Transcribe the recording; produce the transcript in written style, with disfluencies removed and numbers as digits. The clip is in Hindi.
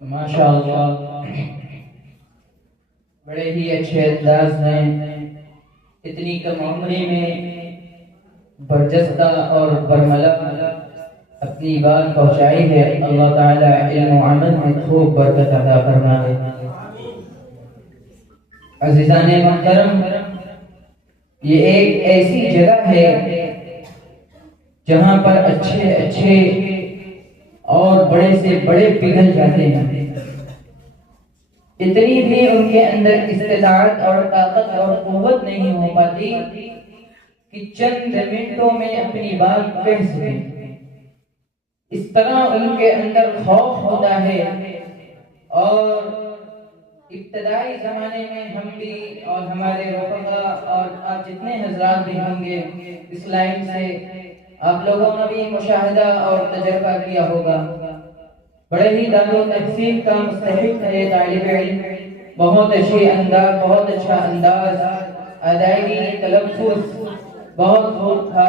माशाअल्लाह, बड़े ही अच्छे अंदाज में इतनी कम उम्री में बरजस्ता और बरमला अपनी बात पहुंचाई है। अल्लाह ताला इल्म व अमल में खूब बरकत अता फरमाए। अज़ीज़ाने मोहतरम, ये एक ऐसी जगह है जहां पर अच्छे अच्छे और बड़े से बड़े पिघल जाते हैं। इतनी भी उनके अंदर इस्तेदाद और ताकत और कुव्वत नहीं हो पाती कि चंद मिनटों में अपनी बात कह सकें। इस तरह उनके अंदर खौफ होता है। और इब्तदाई ज़माने में हम भी और हमारे रफ़क़ा और आप जितने हज़रात भी होंगे इस लाइन से, आप लोगों ने भी मुशाहिदा और तजर्बा किया होगा। बड़े ही दारो तहसीन का मुस्तहिक़ है तालिब इल्म। बहुत अच्छे अंदाज, बहुत अच्छा अंदाज, अदायगी, तलफ़्फ़ुज़ बहुत खूब था।